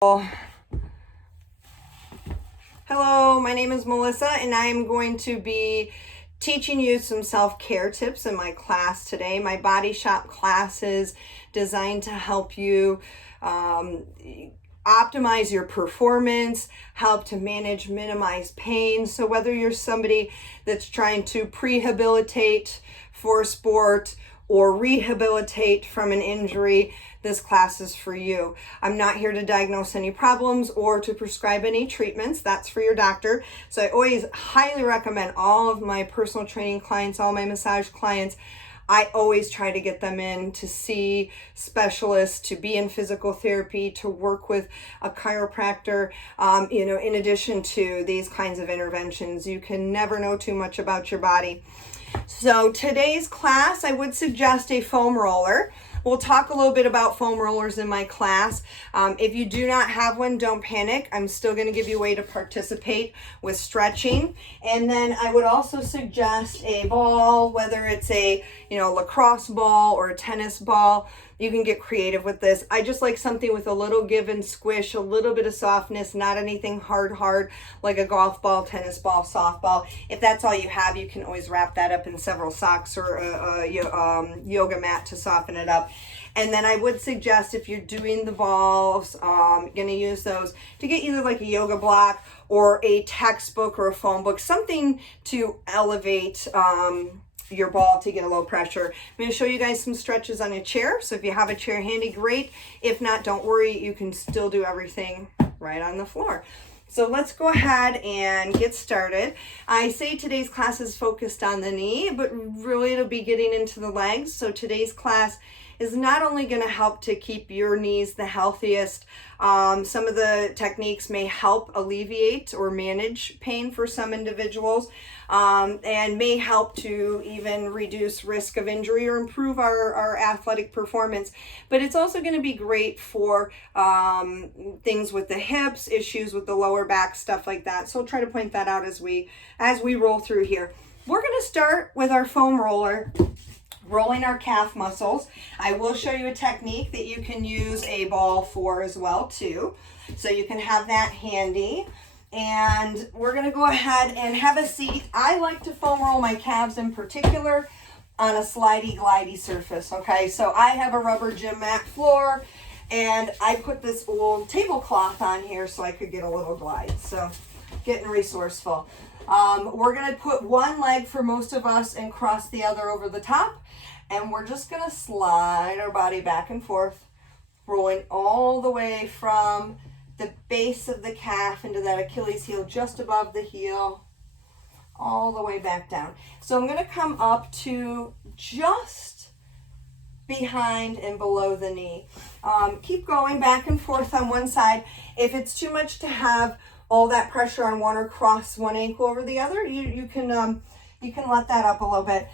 Hello, my name is Melissa and I am going to be teaching you some self-care tips in my class today. My Body Shop class is designed to help you optimize your performance, help to minimize pain. So whether you're somebody that's trying to prehabilitate for sport or rehabilitate from an injury, this class is for you. I'm not here to diagnose any problems or to prescribe any treatments. That's for your doctor. So I always highly recommend all of my personal training clients, all my massage clients, I always try to get them in to see specialists, to be in physical therapy, to work with a chiropractor. In addition to these kinds of interventions, you can never know too much about your body. So today's class, I would suggest a foam roller. We'll talk a little bit about foam rollers in my class. If you do not have one, don't panic. I'm still going to give you a way to participate with stretching. And then I would also suggest a ball, whether it's a lacrosse ball or a tennis ball. You can get creative with this. I just like something with a little give and squish, a little bit of softness, not anything hard like a golf ball, tennis ball, softball. If that's all you have, you can always wrap that up in several socks or a yoga mat to soften it up. And then I would suggest, if you're doing the balls, going to use those to get either like a yoga block or a textbook or a phone book, something to elevate your ball to get a low pressure. I'm going to show you guys some stretches on a chair. So if you have a chair handy, great. If not, don't worry. You can still do everything right on the floor. So let's go ahead and get started. I say today's class is focused on the knee, but really it'll be getting into the legs. So today's class is not only going to help to keep your knees the healthiest, some of the techniques may help alleviate or manage pain for some individuals, and may help to even reduce risk of injury or improve our athletic performance. But it's also going to be great for things with the hips, issues with the lower back, stuff like that. So I'll try to point that out as we roll through here. We're going to start with our foam roller, rolling our calf muscles. I will show you a technique that you can use a ball for as well too. So you can have that handy. And we're going to go ahead and have a seat. I like to foam roll my calves in particular on a slidey glidey surface. Okay, so I have a rubber gym mat floor and I put this old tablecloth on here so I could get a little glide. So getting resourceful. We're going to put one leg for most of us and cross the other over the top. And we're just going to slide our body back and forth, rolling all the way from the base of the calf into that Achilles heel just above the heel, all the way back down. So I'm going to come up to just behind and below the knee. Keep going back and forth on one side. If it's too much to have all that pressure on one or cross one ankle over the other, you can let that up a little bit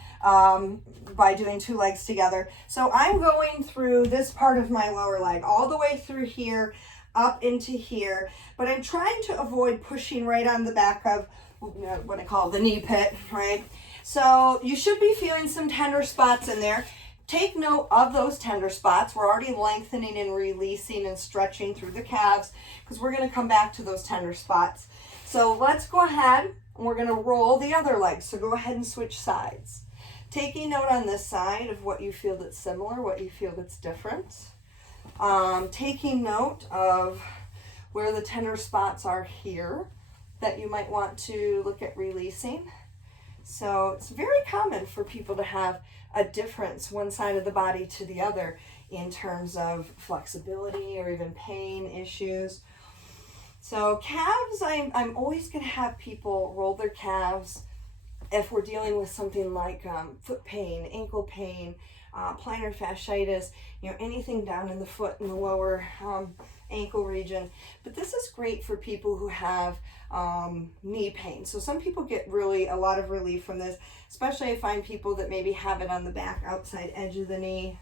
by doing two legs together. So I'm going through this part of my lower leg, all the way through here, up into here, but I'm trying to avoid pushing right on the back of what I call the knee pit, right? So you should be feeling some tender spots in there. Take note of those tender spots. We're already lengthening and releasing and stretching through the calves because we're going to come back to those tender spots. So let's go ahead and we're going to roll the other leg. So go ahead and switch sides. Taking note on this side of what you feel that's similar, what you feel that's different. Taking note of where the tender spots are here that you might want to look at releasing. So it's very common for people to have a difference one side of the body to the other in terms of flexibility or even pain issues. So calves, I'm always going to have people roll their calves if we're dealing with something like foot pain, ankle pain, plantar fasciitis, anything down in the foot in the lower ankle region. But this is great for people who have knee pain. So some people get really a lot of relief from this, especially I find people that maybe have it on the back outside edge of the knee.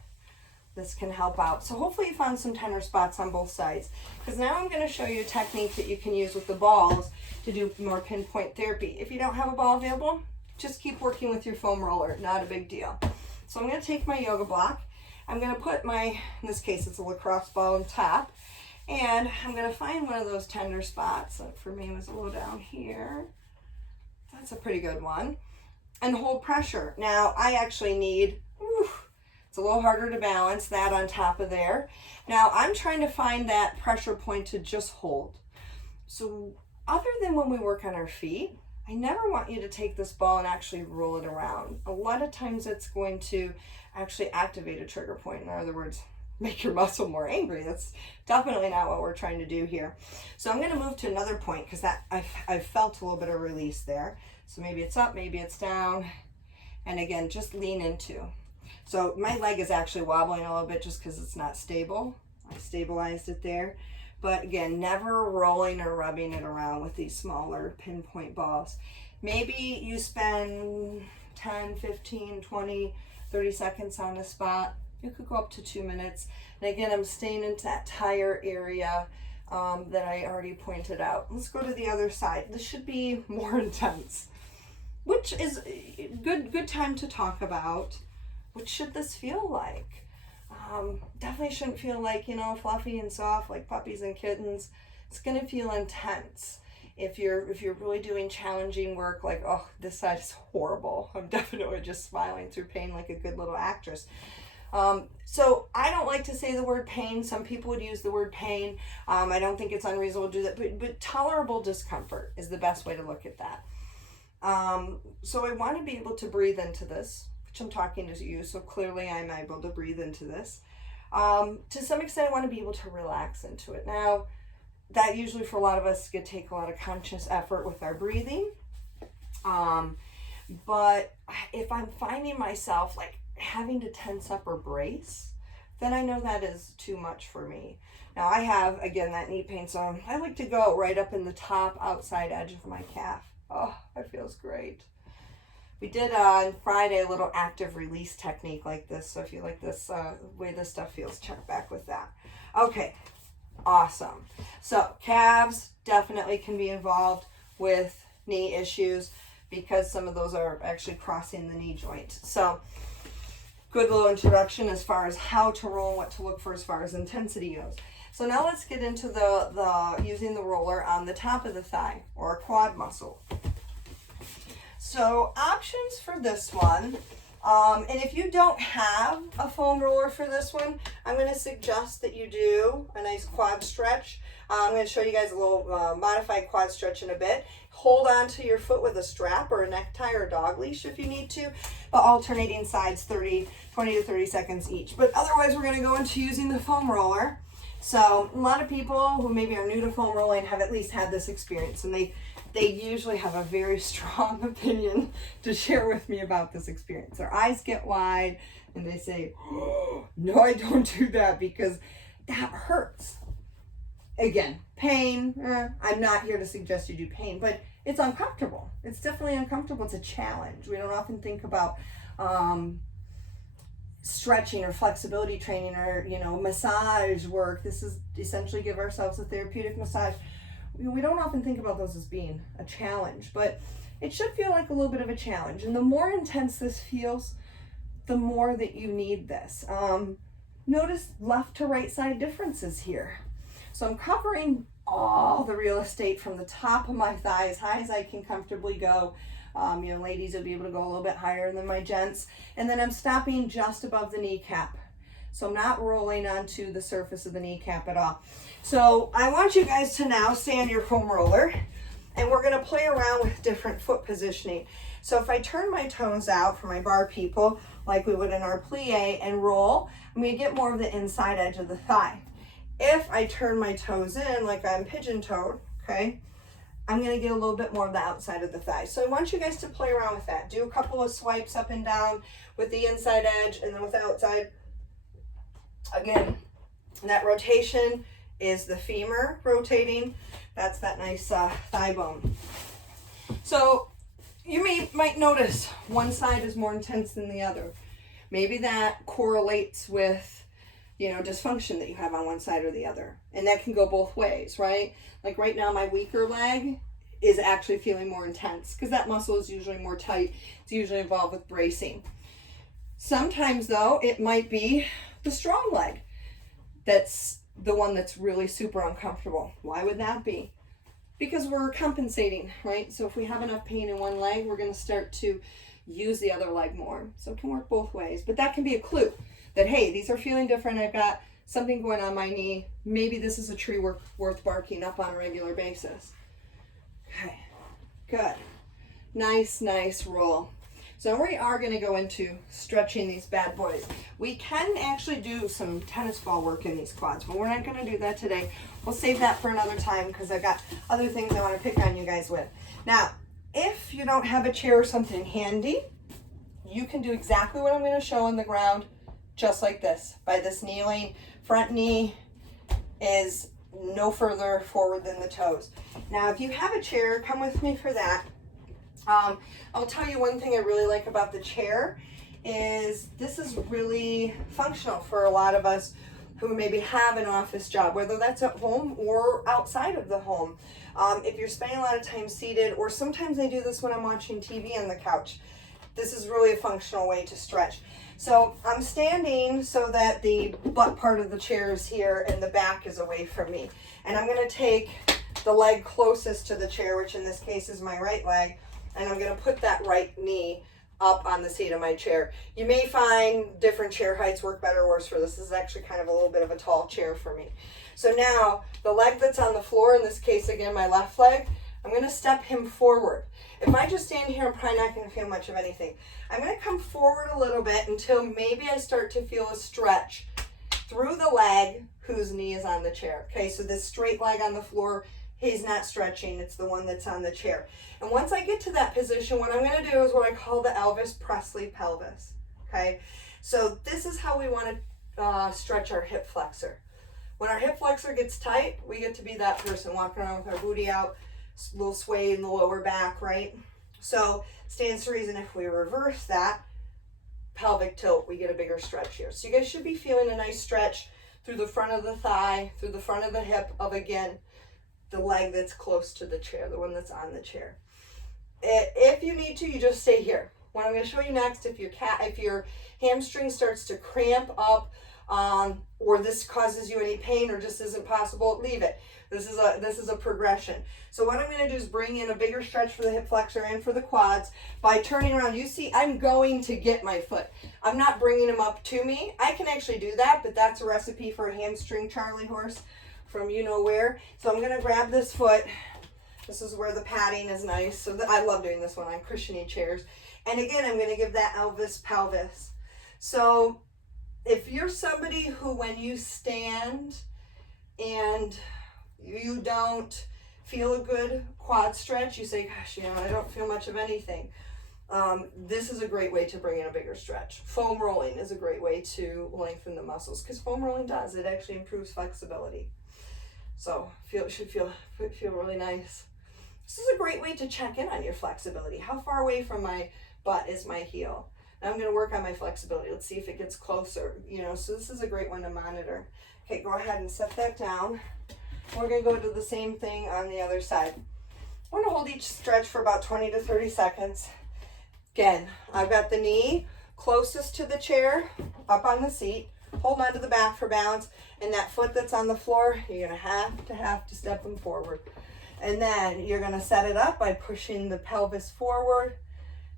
This can help out. So hopefully you found some tender spots on both sides, because now I'm going to show you a technique that you can use with the balls to do more pinpoint therapy. If you don't have a ball available, just keep working with your foam roller. Not a big deal. So I'm going to take my yoga block. I'm going to put in this case it's a lacrosse ball on top, And I'm going to find one of those tender spots. That for me was a little down here. That's a pretty good one. And hold pressure. Now, I actually need, it's a little harder to balance that on top of there. Now, I'm trying to find that pressure point to just hold. So, other than when we work on our feet, I never want you to take this ball and actually roll it around. A lot of times it's going to actually activate a trigger point. In other words, make your muscle more angry. That's definitely not what we're trying to do here. So I'm going to move to another point because that I've felt a little bit of release there. So maybe it's up, maybe it's down. And again, just lean into. So my leg is actually wobbling a little bit just because it's not stable. I stabilized it there. But again, never rolling or rubbing it around with these smaller pinpoint balls. Maybe you spend 10, 15, 20, 30 seconds on a spot. You could go up to 2 minutes. And again, I'm staying into that tire area that I already pointed out. Let's go to the other side. This should be more intense, which is a good time to talk about. What should this feel like? Definitely shouldn't feel like, fluffy and soft like puppies and kittens. It's going to feel intense. If you're really doing challenging work, like, oh, this side is horrible. I'm definitely just smiling through pain like a good little actress. So I don't like to say the word pain. Some people would use the word pain. I don't think it's unreasonable to do that, but tolerable discomfort is the best way to look at that. So I want to be able to breathe into this, which I'm talking to you, so clearly I'm able to breathe into this. To some extent, I want to be able to relax into it. Now, that usually for a lot of us could take a lot of conscious effort with our breathing. But if I'm finding myself like having to tense up or brace, then I know that is too much for me. Now I have, again, that knee pain, so I like to go right up in the top outside edge of my calf. Oh, that feels great. We did on Friday a little active release technique like this. So if you like this way this stuff feels, check back with that. Okay, awesome. So calves definitely can be involved with knee issues because some of those are actually crossing the knee joint. So good little introduction as far as how to roll and what to look for as far as intensity goes. So now let's get into the using the roller on the top of the thigh or a quad muscle. So options for this one, and if you don't have a foam roller for this one, I'm going to suggest that you do a nice quad stretch. I'm going to show you guys a little modified quad stretch in a bit. Hold on to your foot with a strap or a necktie or a dog leash if you need to, but alternating sides 20 to 30 seconds each. But otherwise, we're going to go into using the foam roller. So a lot of people who maybe are new to foam rolling have at least had this experience, and they usually have a very strong opinion to share with me about this experience. Their eyes get wide and they say, oh, no, I don't do that because that hurts. Again, pain, I'm not here to suggest you do pain, but it's uncomfortable. It's definitely uncomfortable. It's a challenge. We don't often think about stretching or flexibility training or, massage work. This is essentially give ourselves a therapeutic massage. We don't often think about those as being a challenge, but it should feel like a little bit of a challenge. And the more intense this feels, the more that you need this. Notice left to right side differences here. So I'm covering all the real estate from the top of my thigh as high as I can comfortably go. Ladies will be able to go a little bit higher than my gents. And then I'm stopping just above the kneecap. So I'm not rolling onto the surface of the kneecap at all. So I want you guys to now stay on your foam roller, and we're going to play around with different foot positioning. So if I turn my toes out for my bar people, like we would in our plie, and roll, I'm going to get more of the inside edge of the thigh. If I turn my toes in like I'm pigeon-toed, okay, I'm going to get a little bit more of the outside of the thigh. So I want you guys to play around with that. Do a couple of swipes up and down with the inside edge and then with the outside. Again, that rotation is the femur rotating. That's that nice thigh bone. So you might notice one side is more intense than the other. Maybe that correlates with, dysfunction that you have on one side or the other. And that can go both ways, right? Like right now, my weaker leg is actually feeling more intense because that muscle is usually more tight. It's usually involved with bracing. Sometimes though, it might be the strong leg that's the one that's really super uncomfortable. Why would that be? Because we're compensating, right? So if we have enough pain in one leg, we're going to start to use the other leg more. So it can work both ways, but that can be a clue that, hey, these are feeling different. I've got something going on my knee. Maybe this is a tree worth barking up on a regular basis. Okay, good. Nice roll. So we are going to go into stretching these bad boys. We can actually do some tennis ball work in these quads, but we're not going to do that today. We'll save that for another time because I've got other things I want to pick on you guys with. Now, if you don't have a chair or something handy, you can do exactly what I'm going to show on the ground, just like this. By this kneeling, front knee is no further forward than the toes. Now, if you have a chair, come with me for that. I'll tell you one thing I really like about the chair is this is really functional for a lot of us who maybe have an office job, whether that's at home or outside of the home. If you're spending a lot of time seated, or sometimes I do this when I'm watching TV on the couch, this is really a functional way to stretch. So I'm standing so that the butt part of the chair is here and the back is away from me. And I'm going to take the leg closest to the chair, which in this case is my right leg, and I'm going to put that right knee up on the seat of my chair. You may find different chair heights work better or worse for this. This is actually kind of a little bit of a tall chair for me. So now the leg that's on the floor, in this case again my left leg, I'm going to step him forward. If I just stand here, I'm probably not going to feel much of anything. I'm going to come forward a little bit until maybe I start to feel a stretch through the leg whose knee is on the chair. Okay, so this straight leg on the floor, he's not stretching, it's the one that's on the chair. And once I get to that position, what I'm going to do is what I call the Elvis Presley pelvis. Okay, so this is how we want to stretch our hip flexor. When our hip flexor gets tight, we get to be that person walking around with our booty out, a little sway in the lower back, right? So stands to reason if we reverse that pelvic tilt, we get a bigger stretch here. So you guys should be feeling a nice stretch through the front of the thigh, through the front of the hip of, again, the leg that's close to the chair, the one that's on the chair. If you need to, you just stay here. What I'm going to show you next, if your hamstring starts to cramp up, or this causes you any pain or just isn't possible, leave it. This is a progression. So what I'm going to do is bring in a bigger stretch for the hip flexor and for the quads by turning around. You see, I'm going to get my foot. I'm not bringing him up to me. I can actually do that, but that's a recipe for a hamstring Charlie horse from you know where. So I'm going to grab this foot. This is where the padding is nice. So I love doing this one on cushiony chairs. And again, I'm going to give that Elvis pelvis. So if you're somebody who, when you stand and you don't feel a good quad stretch, you say, gosh, I don't feel much of anything. This is a great way to bring in a bigger stretch. Foam rolling is a great way to lengthen the muscles, because foam rolling does. It actually improves flexibility. So it should feel really nice. This is a great way to check in on your flexibility. How far away from my butt is my heel? Now I'm going to work on my flexibility. Let's see if it gets closer. So this is a great one to monitor. Okay, go ahead and set that down. We're going to go do the same thing on the other side. I'm going to hold each stretch for about 20 to 30 seconds. Again, I've got the knee closest to the chair, up on the seat. Hold on to the back for balance. And that foot that's on the floor, you're going to have to step them forward. And then you're going to set it up by pushing the pelvis forward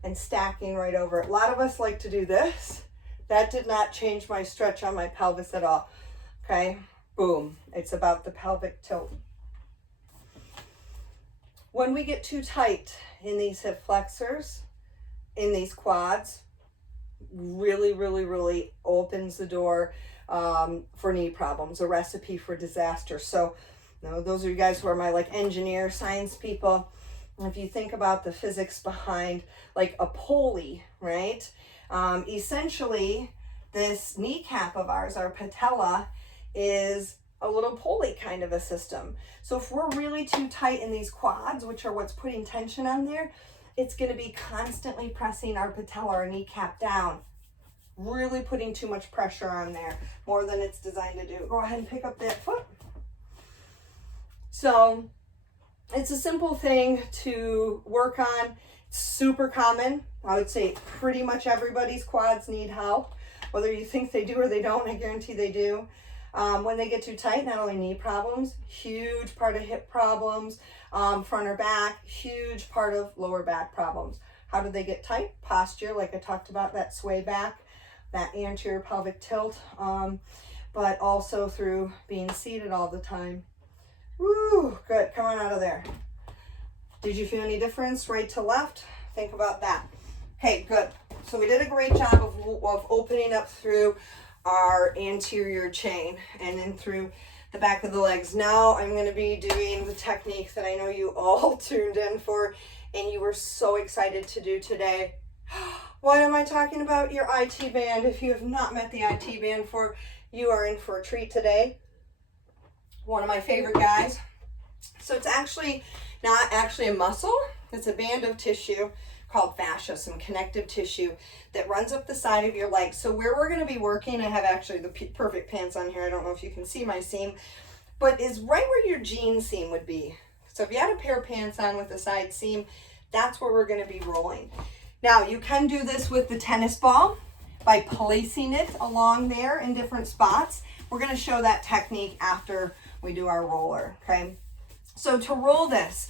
and stacking right over it. A lot of us like to do this. That did not change my stretch on my pelvis at all. Okay, boom. It's about the pelvic tilt. When we get too tight in these hip flexors, in these quads, really opens the door for knee problems, a recipe for disaster. So those are you guys who are my engineer science people. If you think about the physics behind a pulley, right? Essentially, this kneecap of ours, our patella, is a little pulley kind of a system. So if we're really too tight in these quads, which are what's putting tension on there, it's going to be constantly pressing our patella or kneecap down, really putting too much pressure on there, more than it's designed to do. Go ahead and pick up that foot. So it's a simple thing to work on. It's super common. I would say pretty much everybody's quads need help. Whether you think they do or they don't, I guarantee they do. When they get too tight, not only knee problems, huge part of hip problems, front or back, huge part of lower back problems. How do they get tight? Posture, like I talked about, that sway back, that anterior pelvic tilt, but also through being seated all the time. Woo, good, come on out of there. Did you feel any difference right to left? Think about that. Okay, good. So we did a great job of opening up through our anterior chain and then through the back of the legs. Now I'm going to be doing the technique that I know you all tuned in for and you were so excited to do today. What am I talking about? Your IT band. If you have not met the IT band for, you are in for a treat today. One of my favorite guys. So it's actually not actually a muscle. It's a band of tissue called fascia, some connective tissue that runs up the side of your leg. So where we're going to be working, I have actually the perfect pants on here. I don't know if you can see my seam, but is right where your jean seam would be. So if you had a pair of pants on with a side seam, that's where we're going to be rolling. Now you can do this with the tennis ball by placing it along there in different spots. We're going to show that technique after we do our roller, okay? So to roll this,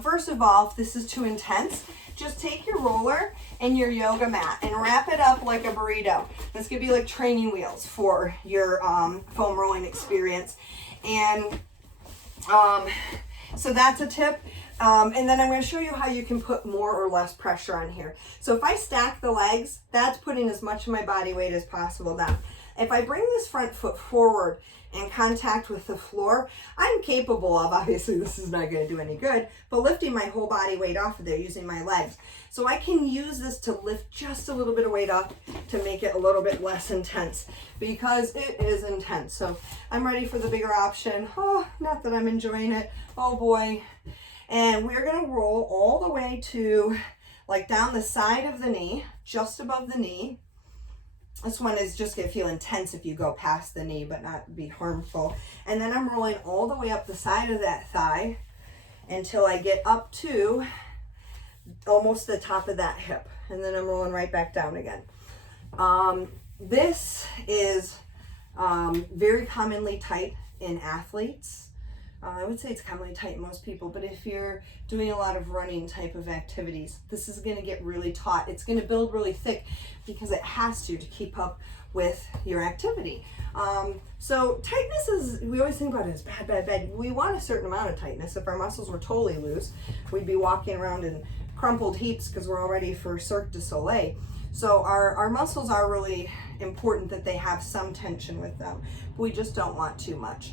first of all, if this is too intense, just take your roller and your yoga mat and wrap it up like a burrito. This could be like training wheels for your foam rolling experience. And so that's a tip. And then I'm going to show you how you can put more or less pressure on here. So if I stack the legs, that's putting as much of my body weight as possible down. If I bring this front foot forward in contact with the floor, I'm capable of, obviously this is not going to do any good, but lifting my whole body weight off of there using my legs. So I can use this to lift just a little bit of weight up to make it a little bit less intense, because it is intense. So I'm ready for the bigger option. Oh, not that I'm enjoying it. Oh boy. And we're going to roll all the way to like down the side of the knee, just above the knee. This one is just going to feel intense if you go past the knee, but not be harmful. And then I'm rolling all the way up the side of that thigh until I get up to almost the top of that hip. And then I'm rolling right back down again. This is very commonly tight in athletes. I would say it's commonly tight in most people, but if you're doing a lot of running type of activities, this is going to get really taut. It's going to build really thick because it has to keep up with your activity. So tightness is, we always think about it as bad, bad, bad. We want a certain amount of tightness. If our muscles were totally loose, we'd be walking around in crumpled heaps because we're all ready for Cirque du Soleil. So our muscles are really important that they have some tension with them, but we just don't want too much.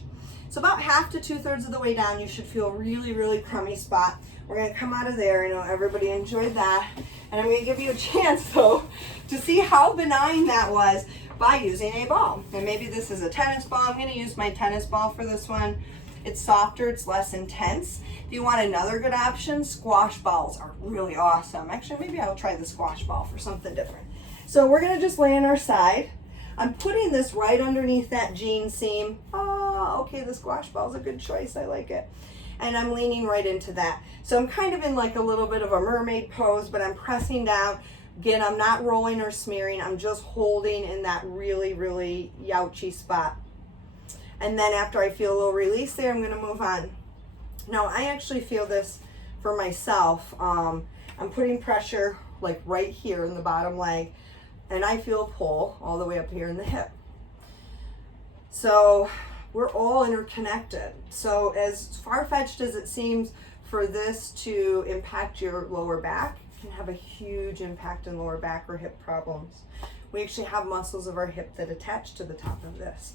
So about half to 2/3 of the way down, you should feel a really, really crummy spot. We're going to come out of there. I know everybody enjoyed that. And I'm going to give you a chance, though, to see how benign that was by using a ball. And maybe this is a tennis ball. I'm going to use my tennis ball for this one. It's softer. It's less intense. If you want another good option, squash balls are really awesome. Actually, maybe I'll try the squash ball for something different. So we're going to just lay on our side. I'm putting this right underneath that jean seam. Oh, okay, the squash ball is a good choice. I like it. And I'm leaning right into that. So I'm kind of in like a little bit of a mermaid pose, but I'm pressing down. Again, I'm not rolling or smearing. I'm just holding in that really, really youchy spot. And then after I feel a little release there, I'm going to move on. Now, I actually feel this for myself. I'm putting pressure like right here in the bottom leg. And I feel a pull all the way up here in the hip. So we're all interconnected. So as far-fetched as it seems for this to impact your lower back, it can have a huge impact in lower back or hip problems. We actually have muscles of our hip that attach to the top of this.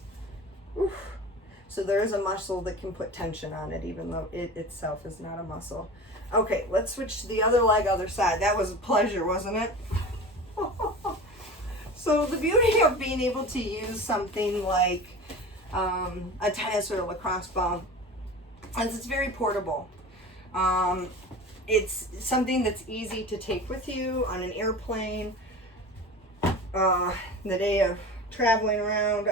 Oof. So there is a muscle that can put tension on it, even though it itself is not a muscle. Okay, let's switch to the other leg, other side. That was a pleasure, wasn't it? So the beauty of being able to use something like a tennis or a lacrosse ball is it's very portable. It's something that's easy to take with you on an airplane. The day of traveling around,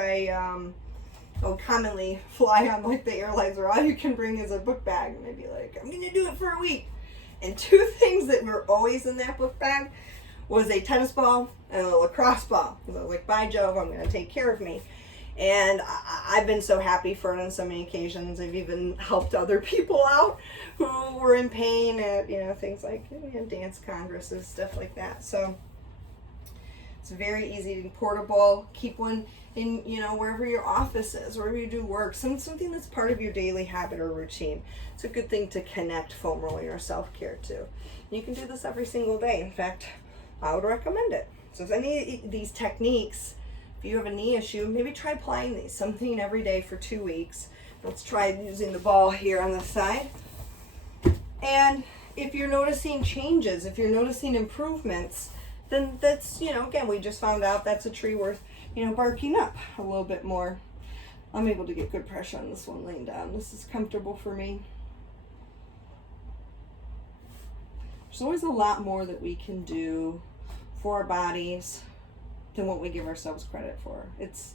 I'll commonly fly on like the airlines where all you can bring is a book bag, and I'd be like, I'm gonna do it for a week. And two things that were always in that book bag was a tennis ball and a lacrosse ball. Because I was like, by Jove, I'm going to take care of me. And I've been so happy for it on so many occasions. I've even helped other people out who were in pain at, things like dance congresses, stuff like that. So it's very easy and portable. Keep one in, wherever your office is, wherever you do work, something that's part of your daily habit or routine. It's a good thing to connect foam rolling or self-care to. You can do this every single day. In fact, I would recommend it. So if any of these techniques, if you have a knee issue, maybe try applying these, something every day for 2 weeks. Let's try using the ball here on the side. And if you're noticing changes, if you're noticing improvements, then that's, again, we just found out that's a tree worth, barking up a little bit more. I'm able to get good pressure on this one laying down. This is comfortable for me. There's always a lot more that we can do for our bodies than what we give ourselves credit for. It's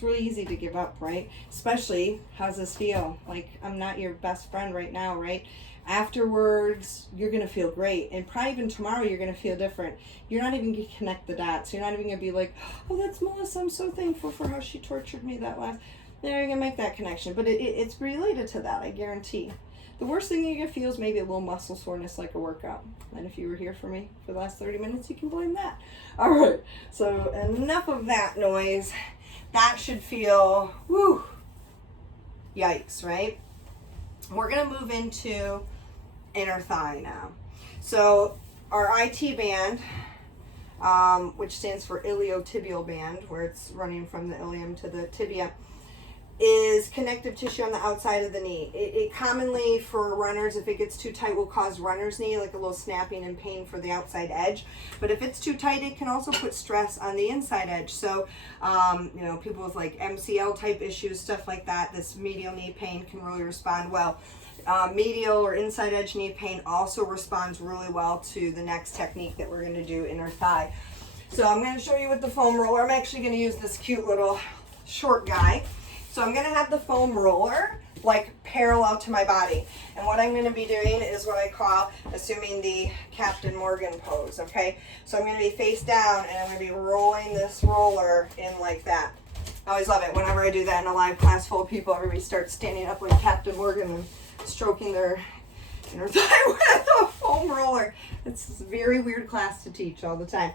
really easy to give up, right? Especially, how's this feel? Like, I'm not your best friend right now, right? Afterwards, you're going to feel great. And probably even tomorrow, you're going to feel different. You're not even going to connect the dots. You're not even going to be like, oh, that's Melissa. I'm so thankful for how she tortured me that last. Then you're going to make that connection. But it's related to that, I guarantee. The worst thing you're going to feel is maybe a little muscle soreness like a workout. And if you were here for me for the last 30 minutes, you can blame that. All right. So enough of that noise. That should feel, whew, yikes, right? We're going to move into inner thigh now. So our IT band, which stands for iliotibial band, where it's running from the ilium to the tibia, is connective tissue on the outside of the knee. It commonly, for runners, if it gets too tight, will cause runner's knee, like a little snapping and pain for the outside edge. But if it's too tight, it can also put stress on the inside edge. So, people with like MCL type issues, stuff like that, this medial knee pain can really respond well. Medial or inside edge knee pain also responds really well to the next technique that we're going to do, inner thigh. So I'm going to show you with the foam roller. I'm actually going to use this cute little short guy. So I'm going to have the foam roller like parallel to my body. And what I'm going to be doing is what I call assuming the Captain Morgan pose, okay? So I'm going to be face down and I'm going to be rolling this roller in like that. I always love it. Whenever I do that in a live class full of people, everybody starts standing up like Captain Morgan and stroking their inner thigh with a foam roller. It's a very weird class to teach all the time.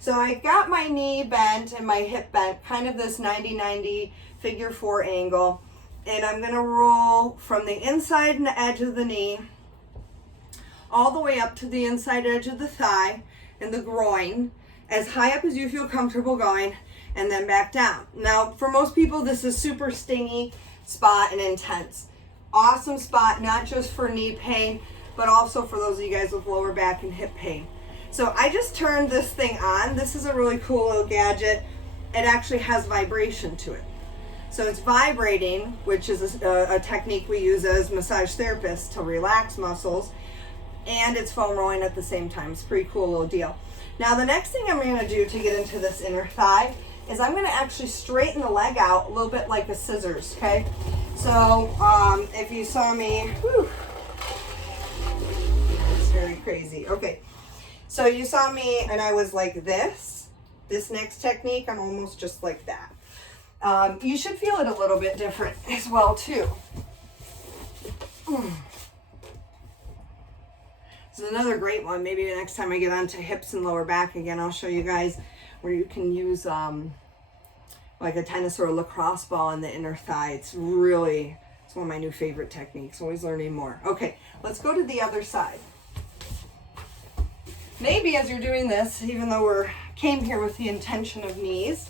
So I got my knee bent and my hip bent, kind of this 90-90 figure 4 angle, and I'm going to roll from the inside and the edge of the knee all the way up to the inside edge of the thigh and the groin, as high up as you feel comfortable going, and then back down. Now, for most people, this is super stingy spot and intense. Awesome spot, not just for knee pain, but also for those of you guys with lower back and hip pain. So I just turned this thing on. This is a really cool little gadget. It actually has vibration to it. So it's vibrating, which is a technique we use as massage therapists to relax muscles, and it's foam rolling at the same time. It's a pretty cool little deal. Now the next thing I'm going to do to get into this inner thigh is I'm going to actually straighten the leg out a little bit like a scissors, okay? So if you saw me, it's very crazy. Okay, so you saw me and I was like this. This next technique, I'm almost just like that. You should feel it a little bit different as well too. This is another great one. Maybe the next time I get onto hips and lower back again, I'll show you guys where you can use like a tennis or a lacrosse ball in the inner thigh. It's one of my new favorite techniques. Always learning more. Okay, let's go to the other side. Maybe as you're doing this, even though we came here with the intention of knees,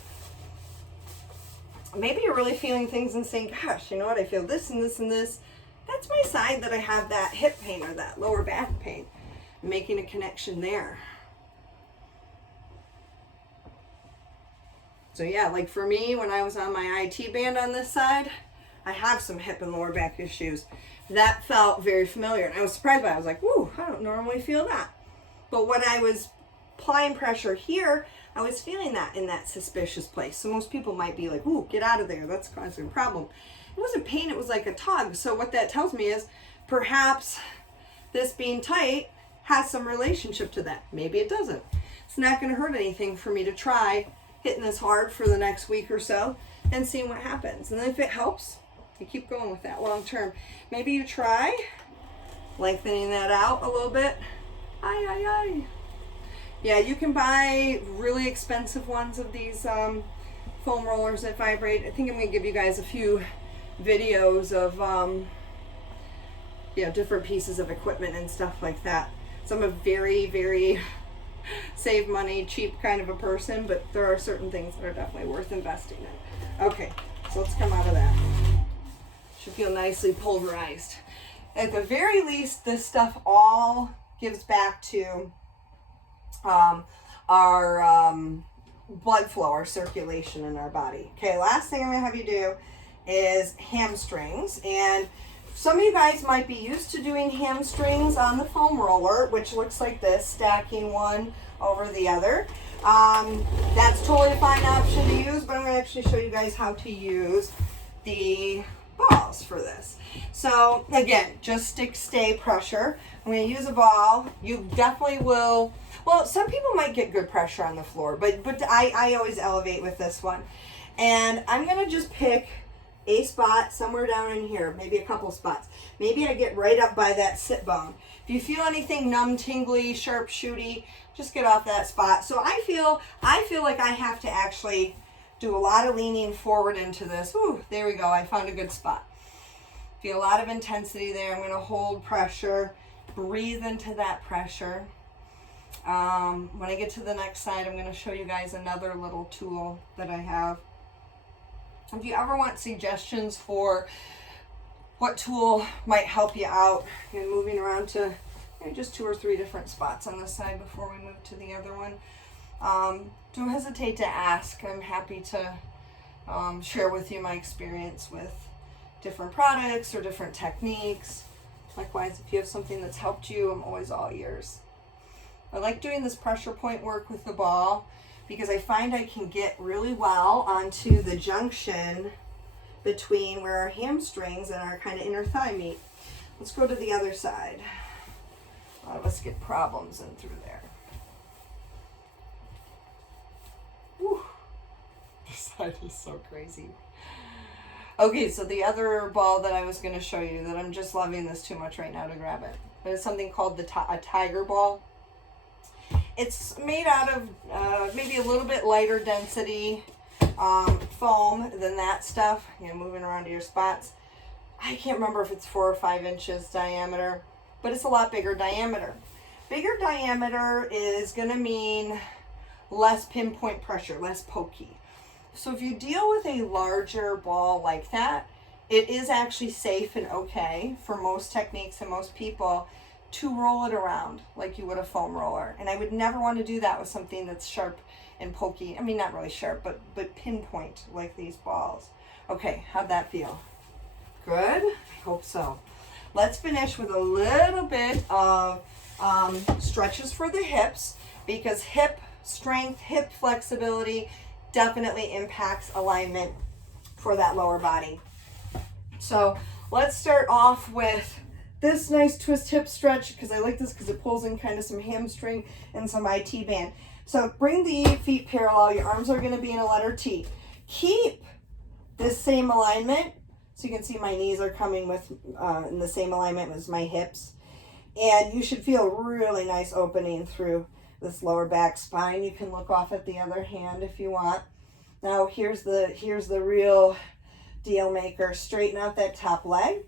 maybe you're really feeling things and saying, gosh, you know what, I feel this and this and this. That's my sign that I have that hip pain or that lower back pain. I'm making a connection there. So yeah, like for me, when I was on my IT band on this side, I have some hip and lower back issues. That felt very familiar. And I was surprised by it. I was like, ooh, I don't normally feel that. But when I was applying pressure here, I was feeling that in that suspicious place. So most people might be like, ooh, get out of there. That's causing a problem. It wasn't pain. It was like a tug. So what that tells me is perhaps this being tight has some relationship to that. Maybe it doesn't. It's not going to hurt anything for me to try hitting this hard for the next week or so and seeing what happens. And then if it helps, you keep going with that long term. Maybe you try lengthening that out a little bit. Yeah, you can buy really expensive ones of these foam rollers that vibrate. I think I'm going to give you guys a few videos of different pieces of equipment and stuff like that. So I'm a very, very save money, cheap kind of a person, but there are certain things that are definitely worth investing in. Okay, so let's come out of that. Should feel nicely pulverized. At the very least, this stuff all gives back to our blood flow, our circulation in our body. Okay, last thing I'm going to have you do is hamstrings. And some of you guys might be used to doing hamstrings on the foam roller, which looks like this, stacking one over the other. That's totally a fine option to use, but I'm going to actually show you guys how to use the balls for this. So again, just stay pressure. I'm going to use a ball. You definitely will. Well, some people might get good pressure on the floor, but I always elevate with this one. And I'm going to just pick a spot somewhere down in here, maybe a couple spots. Maybe I get right up by that sit bone. If you feel anything numb, tingly, sharp, shooty, just get off that spot. So I feel like I have to actually do a lot of leaning forward into this. Ooh, there we go. I found a good spot. Feel a lot of intensity there. I'm going to hold pressure, breathe into that pressure. When I get to the next side, I'm going to show you guys another little tool that I have. If you ever want suggestions for what tool might help you out, and moving around to maybe just 2 or 3 different spots on this side before we move to the other one, don't hesitate to ask. I'm happy to share with you my experience with different products or different techniques. Likewise, if you have something that's helped you, I'm always all ears. I like doing this pressure point work with the ball because I find I can get really well onto the junction between where our hamstrings and our kind of inner thigh meet. Let's go to the other side. A lot of us get problems in through there. Whew. This side is so crazy. Okay, so the other ball that I was going to show you that I'm just loving this too much right now to grab it. But it's something called a tiger ball. It's made out of maybe a little bit lighter density foam than that stuff. Moving around to your spots. I can't remember if it's 4 or 5 inches diameter, but it's a lot bigger diameter. Bigger diameter is going to mean less pinpoint pressure, less pokey. So if you deal with a larger ball like that, it is actually safe and okay for most techniques and most people to roll it around like you would a foam roller. And I would never want to do that with something that's sharp and pokey. I mean, not really sharp, but pinpoint like these balls. Okay, how'd that feel? Good? I hope so. Let's finish with a little bit of stretches for the hips, because hip strength, hip flexibility definitely impacts alignment for that lower body. So let's start off with this nice twist hip stretch, because I like this because it pulls in kind of some hamstring and some IT band. So bring the feet parallel. Your arms are going to be in a letter T. Keep this same alignment. So you can see my knees are coming with in the same alignment as my hips. And you should feel really nice opening through this lower back spine. You can look off at the other hand if you want. Now here's the real deal maker. Straighten out that top leg,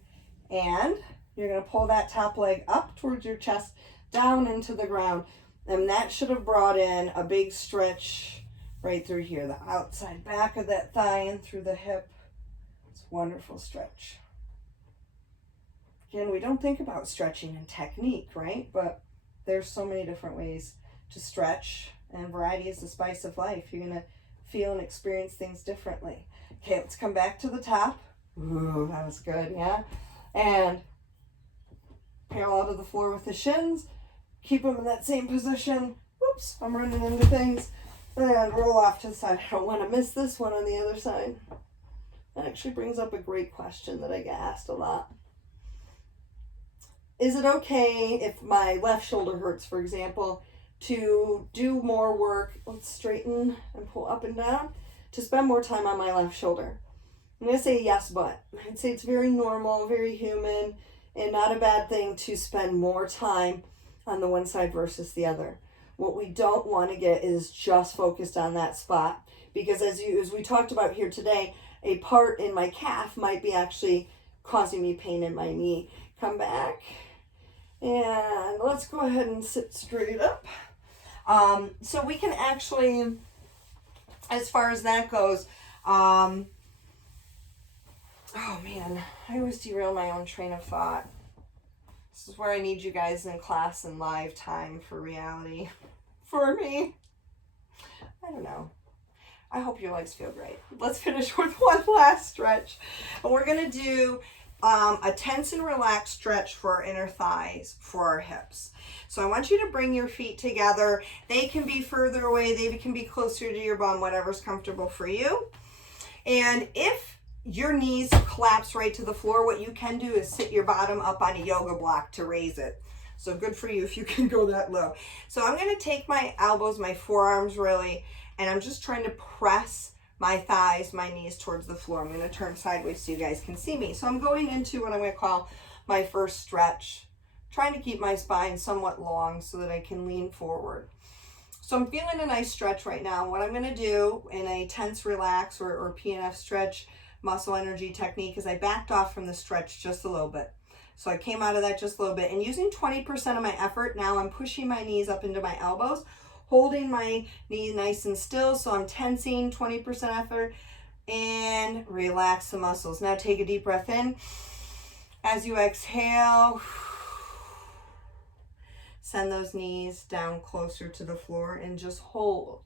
and you're going to pull that top leg up towards your chest, down into the ground. And that should have brought in a big stretch right through here, the outside back of that thigh and through the hip. It's a wonderful stretch. Again, we don't think about stretching and technique, right? But there's so many different ways to stretch, and variety is the spice of life. You're going to feel and experience things differently. Okay, let's come back to the top. Ooh, that was good, yeah? And parallel to the floor with the shins. Keep them in that same position. Whoops, I'm running into things. And roll off to the side. I don't want to miss this one on the other side. That actually brings up a great question that I get asked a lot. Is it okay if my left shoulder hurts, for example, to do more work? Let's straighten and pull up and down. to spend more time on my left shoulder? I'm going to say yes, but I'd say it's very normal, very human, and not a bad thing to spend more time on the one side versus the other. What we don't want to get is just focused on that spot, because as we talked about here today, a part in my calf might be actually causing me pain in my knee. Come back, and let's go ahead and sit straight up. So we can actually, as far as that goes, oh man, I always derail my own train of thought. This is where I need you guys in class and live time for reality. For me. I don't know. I hope your legs feel great. Let's finish with one last stretch. And we're going to do a tense and relaxed stretch for our inner thighs, for our hips. So I want you to bring your feet together. They can be further away. They can be closer to your bum, whatever's comfortable for you. And if your knees collapse right to the floor, what you can do is sit your bottom up on a yoga block to raise it. So good for you if you can go that low. So I'm going to take my elbows, my forearms really, and I'm just trying to press my thighs, my knees towards the floor. I'm going to turn sideways so you guys can see me. So I'm going into what I'm going to call my first stretch, trying to keep my spine somewhat long so that I can lean forward. So I'm feeling a nice stretch right now. What I'm going to do in a tense relax or PNF stretch muscle energy technique is I backed off from the stretch just a little bit. So I came out of that just a little bit, and using 20% of my effort, now I'm pushing my knees up into my elbows, holding my knee nice and still, so I'm tensing 20% effort, and relax the muscles. Now take a deep breath in. As you exhale, send those knees down closer to the floor and just hold.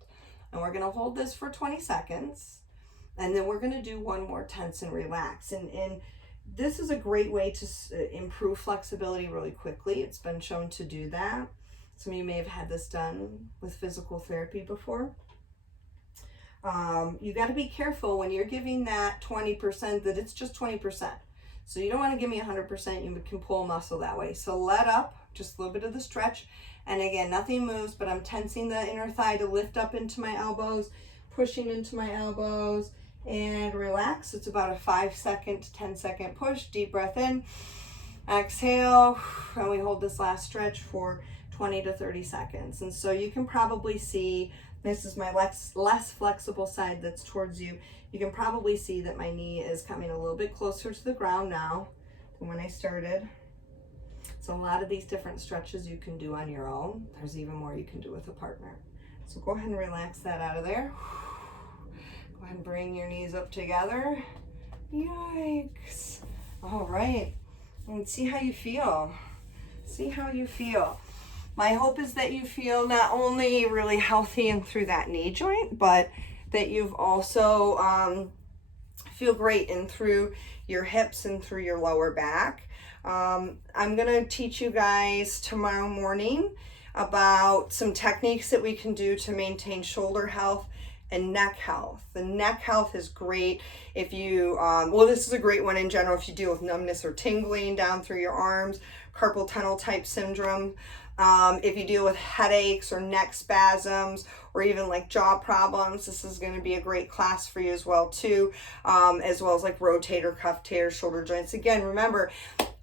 And we're going to hold this for 20 seconds, and then we're going to do one more tense and relax. And this is a great way to improve flexibility really quickly. It's been shown to do that. Some of you may have had this done with physical therapy before. You got to be careful when you're giving that 20% that it's just 20%. So you don't want to give me 100%. You can pull muscle that way. So let up just a little bit of the stretch. And again, nothing moves, but I'm tensing the inner thigh to lift up into my elbows, pushing into my elbows, and relax. It's about a 5-second to 10-second push. Deep breath in, exhale, and we hold this last stretch for 20 to 30 seconds. And so you can probably see, this is my less flexible side that's towards you. You can probably see that my knee is coming a little bit closer to the ground now than when I started. So a lot of these different stretches you can do on your own. There's even more you can do with a partner. So go ahead and relax that out of there. Go ahead and bring your knees up together. Yikes. All right. And see how you feel. See how you feel. My hope is that you feel not only really healthy and through that knee joint, but that you've also feel great in through your hips and through your lower back. I'm going to teach you guys tomorrow morning about some techniques that we can do to maintain shoulder health and neck health. The neck health is great if you, well, this is a great one in general if you deal with numbness or tingling down through your arms, carpal tunnel type syndrome. If you deal with headaches or neck spasms or even like jaw problems, this is going to be a great class for you as well too, as well as like rotator cuff tears, shoulder joints. Again, remember,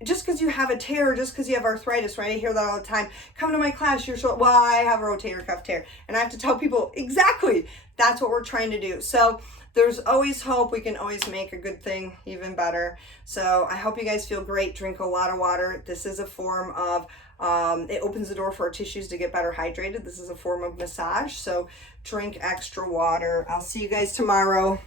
just because you have a tear, just because you have arthritis, right? I hear that all the time. Come to my class, well, I have a rotator cuff tear. And I have to tell people, exactly, that's what we're trying to do. So there's always hope. We can always make a good thing even better. So I hope you guys feel great. Drink a lot of water. This is a form of, it opens the door for our tissues to get better hydrated. This is a form of massage. So drink extra water. I'll see you guys tomorrow.